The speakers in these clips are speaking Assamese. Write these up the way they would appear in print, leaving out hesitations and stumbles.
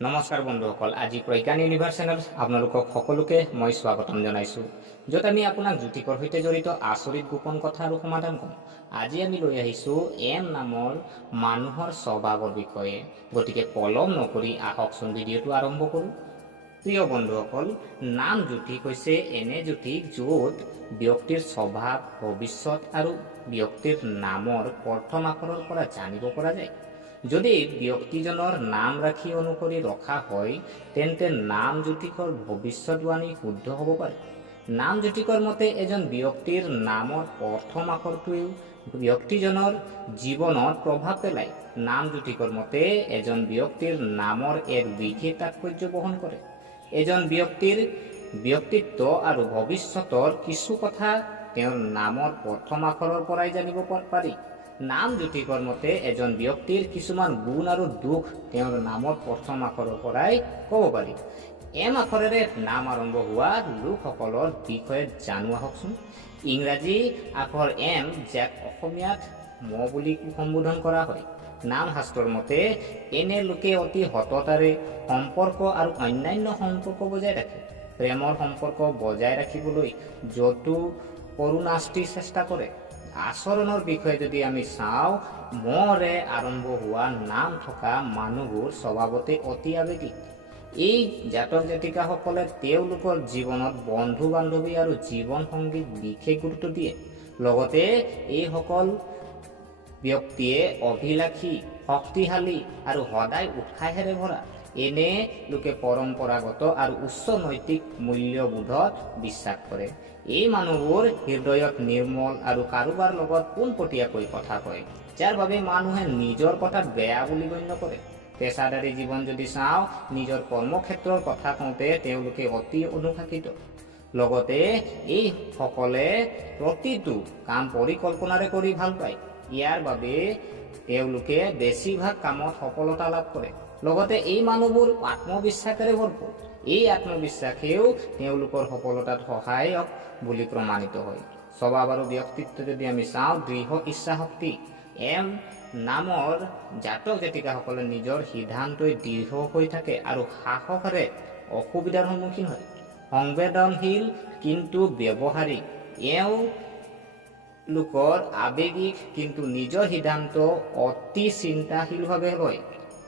নমস্কাৰ বন্ধুসকল, আজি প্ৰজ্ঞান ইউনিভাৰ্ছ চেনেল আপোনালোকক সকলোকে মই স্বাগতম জনাইছোঁ, য'ত আমি আপোনাক জ্যোতিষৰ সৈতে জড়িত আচৰিত গোপন কথা আৰু সমাধান ক'ম। আজি আমি লৈ আহিছোঁ এম নামৰ মানুহৰ স্বভাৱৰ বিষয়ে। গতিকে পলম নকৰি আহকচোন ভিডিঅ'টো আৰম্ভ কৰোঁ। প্ৰিয় বন্ধুসকল, নাম জ্যোতিষ হৈছে এনে জ্যোতিষ য'ত ব্যক্তিৰ স্বভাৱ, ভৱিষ্যত আৰু ব্যক্তিৰ নামৰ প্ৰথম আখৰৰ পৰা জানিব পৰা যায়। যদি ব্যক্তিজনৰ নাম ৰাখি অনুসৰি ৰখা হয়, তেন্তে নাম জ্যোতিষৰ ভৱিষ্যতবাণী শুদ্ধ হ'ব পাৰে। নাম জ্যোতিষৰ মতে এজন ব্যক্তিৰ নামৰ প্ৰথম আখৰটোৱেও ব্যক্তিজনৰ জীৱনত প্ৰভাৱ পেলায়। নাম জ্যোতিষৰ মতে এজন ব্যক্তিৰ নামৰ এক বিশেষ তাৎপৰ্য বহন কৰে। এজন ব্যক্তিৰ ব্যক্তিত্ব আৰু ভৱিষ্যতৰ কিছু কথা তেওঁৰ নামৰ প্ৰথম আখৰৰ পৰাই জানিব পাৰি। নাম জ্যোতিষৰ মতে এজন ব্যক্তিৰ কিছুমান গুণ আৰু দুখ তেওঁৰ নামৰ প্ৰথম আখৰৰ পৰাই ক'ব পাৰি। এম আখৰেৰে নাম আৰম্ভ হোৱা লোকসকলৰ বিষয়ে জানো আহকচোন। ইংৰাজী আখৰ এম, যাক অসমীয়াত ম বুলি সম্বোধন কৰা হয়। নাম শাস্ত্ৰৰ মতে এনে লোকে অতি সততাৰে সম্পৰ্ক আৰু অন্যান্য সম্পৰ্ক বজাই ৰাখে। প্ৰেমৰ সম্পৰ্ক বজাই ৰাখিবলৈ যতু কৰুণাস্তি চেষ্টা কৰে। আচৰণৰ বিষয়ে যদি আমি চাওঁ, মৰে আৰম্ভ হোৱা নাম থকা মানুহবোৰ স্বভাৱতে অতি আৱেগিক। এই জাতক জাতিকাসকলে তেওঁলোকৰ জীৱনত বন্ধু বান্ধৱী আৰু জীৱন সংগীত বিশেষ গুৰুত্ব দিয়ে। লগতে এইসকল ব্যক্তিয়ে অভিলাষী, শক্তিশালী আৰু সদায় উৎসাহেৰে ভৰা। এনে লোকে পৰম্পৰাগত আৰু উচ্চ নৈতিক মূল্যবোধত বিশ্বাস কৰে। এই মানুহবোৰ হৃদয়ত নিৰ্মল আৰু কাৰোবাৰ লগত পোনপটীয়াকৈ কথা কয়, যাৰ বাবে মানুহে নিজৰ কথা বেয়া বুলি গণ্য কৰে। পেছাদাৰী জীৱন যদি চাওঁ, নিজৰ কৰ্মক্ষেত্ৰৰ কথা কওঁতে তেওঁলোকে অতি অনুশাসিত। লগতে এইসকলে প্ৰতিটো কাম পৰিকল্পনাৰে কৰি ভাল পায়। ইয়াৰ বাবে তেওঁলোকে বেছিভাগ কামত সফলতা লাভ কৰে। লগতে এই মানুহবোৰ আত্মবিশ্বাসেৰে ভৰপূৰ। এই আত্মবিশ্বাসেও তেওঁলোকৰ সফলতাত সহায়ক বুলি প্ৰমাণিত হয়। স্বভাৱ আৰু ব্যক্তিত্ব যদি আমি চাওঁ, দৃঢ় ইচ্ছাশক্তি। এম নামৰ জাতক জাতিকাসকলে নিজৰ সিদ্ধান্তই দৃঢ় হৈ থাকে আৰু সাহসেৰে অসুবিধাৰ সন্মুখীন হয়। সংবেদনশীল কিন্তু ব্যৱহাৰিক। লোকৰ আৱেগিক কিন্তু নিজৰ সিদ্ধান্ত অতি চিন্তাশীলভাৱে লয়।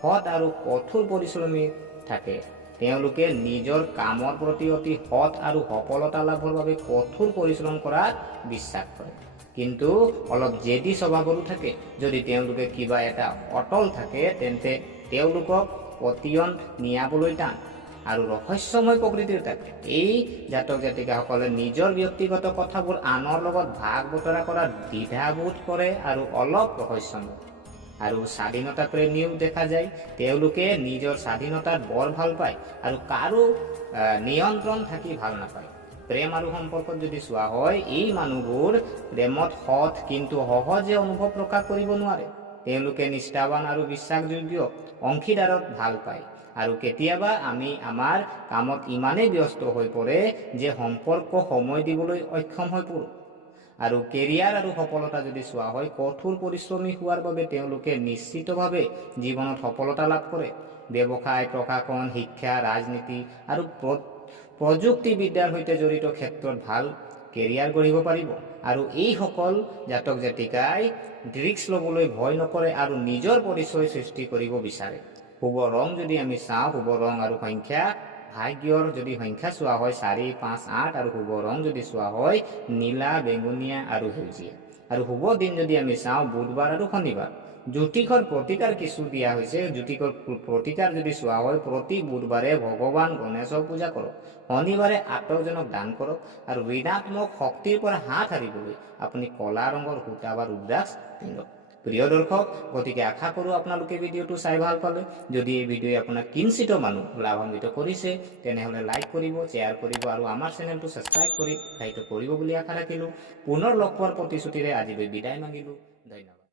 সৎ আৰু কঠোৰ পৰিশ্ৰমী থাকে। তেওঁলোকে নিজৰ কামৰ প্ৰতি অতি সৎ আৰু সফলতা লাভৰ বাবে কঠোৰ পৰিশ্ৰম কৰাত বিশ্বাস কৰে। কিন্তু অলপ জেদী স্বভাৱৰো থাকে। যদি তেওঁলোকে কিবা এটা অটল থাকে, তেন্তে তেওঁলোকক পতিয়ন নিয়াবলৈ টান আৰু ৰহস্যময় প্ৰকৃতিৰ থাকে। এই জাতক জাতিকাসকলে নিজৰ ব্যক্তিগত কথাবোৰ আনৰ লগত ভাগ বতৰা কৰাত দ্বিধাবোধ কৰে আৰু অলপ ৰহস্যময় আৰু স্বাধীনতা প্ৰেমীও দেখা যায়। তেওঁলোকে নিজৰ স্বাধীনতাত বৰ ভাল পায় আৰু কাৰো নিয়ন্ত্ৰণ থাকি ভাল নাপায়। প্ৰেম আৰু সম্পৰ্কত যদি চোৱা হয়, এই মানুহবোৰ প্ৰেমত সৎ কিন্তু সহজে অনুভৱ প্ৰকাশ কৰিব নোৱাৰে। তেওঁলোকে নিষ্ঠাৱান আৰু বিশ্বাসযোগ্য অংশীদাৰক ভাল পায় আৰু কেতিয়াবা আমি আমাৰ কামত ইমানেই ব্যস্ত হৈ পৰে যে সম্পৰ্ক সময় দিবলৈ অক্ষম হৈ পৰোঁ। আৰু কেৰিয়াৰ আৰু সফলতা যদি চোৱা হয়, কঠোৰ পৰিশ্ৰমী হোৱাৰ বাবে তেওঁলোকে নিশ্চিতভাৱে জীৱনত সফলতা লাভ কৰে। ব্যৱসায়, প্ৰশাসন, শিক্ষা, ৰাজনীতি আৰু প্ৰযুক্তিবিদ্যাৰ সৈতে জড়িত ক্ষেত্ৰত ভাল কেৰিয়াৰ গঢ়িব পাৰিব। আৰু এইসকল জাতক জাতিকাই ৰিস্ক ল'বলৈ ভয় নকৰে আৰু নিজৰ পৰিচয় সৃষ্টি কৰিব বিচাৰে। শুভ ৰং যদি আমি চাওঁ, শুভ ৰং আৰু সংখ্যা, ভাগ্যৰ যদি সংখ্যা চোৱা হয় 4, 5, 8 আৰু শুভ ৰং যদি চোৱা হয় নীলা, বেঙুনীয়া আৰু সেউজীয়া। আৰু শুভ দিন যদি আমি চাওঁ বুধবাৰ আৰু শনিবাৰ। জ্যোতিষৰ প্ৰতিকাৰ কিছু দিয়া হৈছে। জ্যোতিষৰ প্ৰতিকাৰ যদি চোৱা হয়, প্ৰতি বুধবাৰে ভগৱান গণেশক পূজা কৰক, শনিবাৰে আটকজনক দান কৰক আৰু ঋণাত্মক শক্তিৰ পৰা হাত সাৰিবলৈ আপুনি কলা ৰঙৰ সূতা বা ৰুদ্ৰাক্ষ পিন্ধক। প্ৰিয় দৰ্শক, গতিকে আশা কৰোঁ আপোনালোকে ভিডিঅ'টো চাই ভাল পালে। যদি এই ভিডিঅ'ই আপোনাক কিঞ্চিত মানুহ লাভান্বিত কৰিছে, তেনেহ'লে লাইক কৰিব, শ্বেয়াৰ কৰিব আৰু আমাৰ চেনেলটো ছাবস্ক্ৰাইব কৰি উৎসাহিত কৰিব বুলি আশা ৰাখিলোঁ। পুনৰ লগ পোৱাৰ প্ৰতিশ্ৰুতিৰে আজিলৈ বিদায় মাগিলোঁ। ধন্যবাদ।